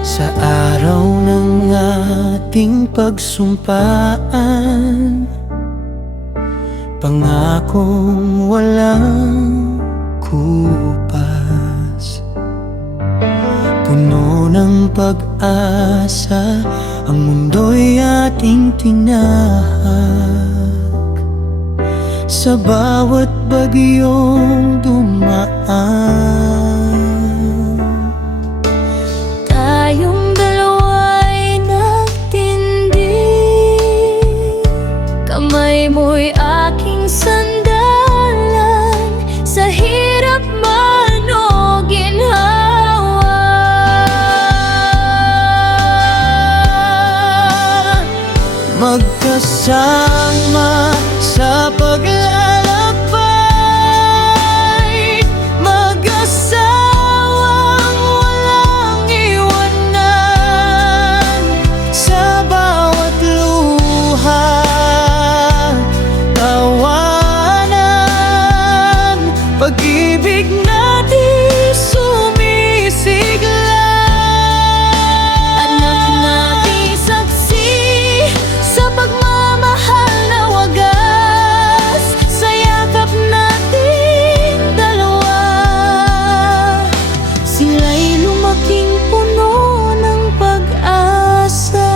Sa araw ng ating pagsumpaan, pangakong walang kupas. Puno ng pag-asa, ang mundo'y ating tinahak. Sa bawat bagyong dumaan, tayong dalawa'y nagtindig. Kamay mo'y aking sandalan, sa hirap man o ginhawa. magkasama sa paglalakbay, mag-asawang walang iwanan. Sa bawat luha, tawanan, pag-ibig natin sumisigla. Anak nating saksi sa pagmamahal na wagas, sa yakap nating dalawa. Sila'y lumaking puno ng pag-asa.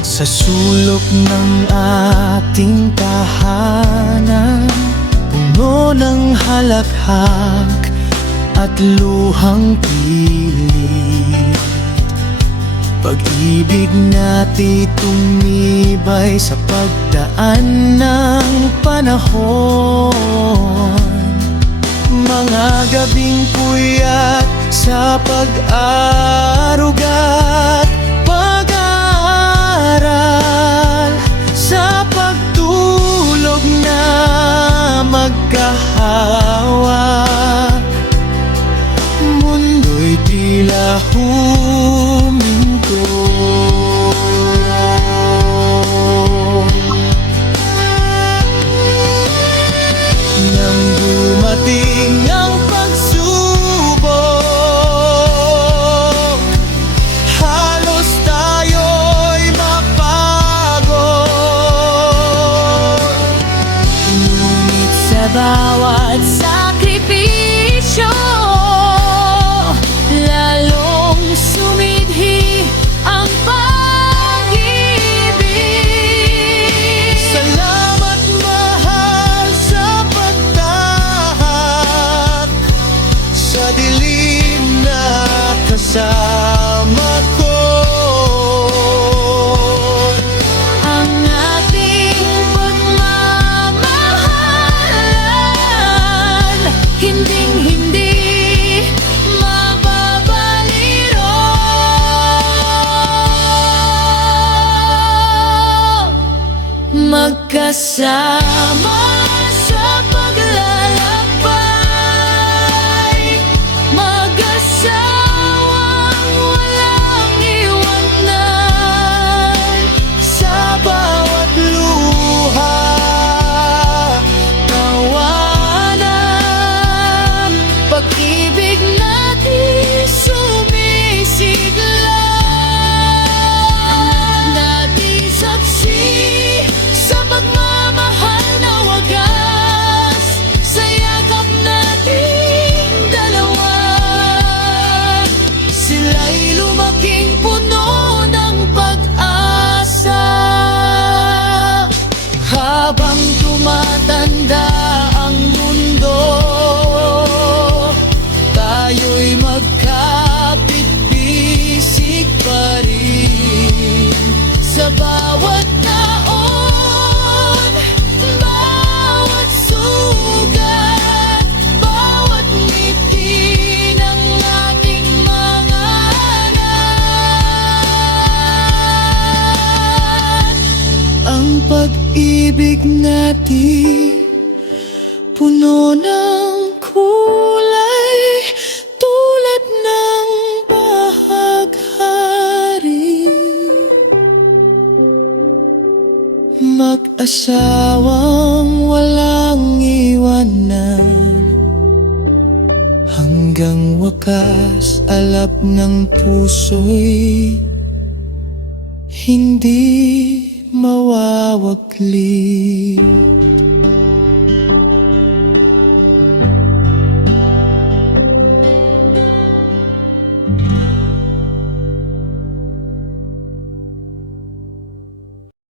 Sa sulok ng ating tahanan, puno ng halakhak at luhang pilit. Pag-ibig natin tumibay sa pagdaan ng panahon. Mga gabing puyat sa pag-aruga't pag-aaral, sa pagtulog na magkahawak, mundo'y tila huminto. Nang dumating ang pagsubok, halos tayo'y mapagod. Ngunit sa bawat sakripisyo, lalong sumidhi ang pag-ibig. Salamat mahal sa pagtahak, sa dilim na kasama ko. Ang ating pagmamahalan, hinding-hindi mababaliro. Magkasama sa paglalakbay, mag-asawang walang iwanan. Sa bawat luha, tawanan, Pag-ibig natin sumisigla. Natin saksi sa pagmamahal na wagas, sa yakap nating dalawa. Sila'y lumaking puno ng pag-asa. habang tumatanda ang mundo, tayo'y magkapit-bisig pa rin. Sa bawat taon, bawat sugat, bawat ngiti ng ating mga anak. Ang pag-ibig natin puno ng kulay, tulad ng bahaghari. Mag-asawang walang iwanan, hanggang wakas alap ng puso'y hindi mawawakli.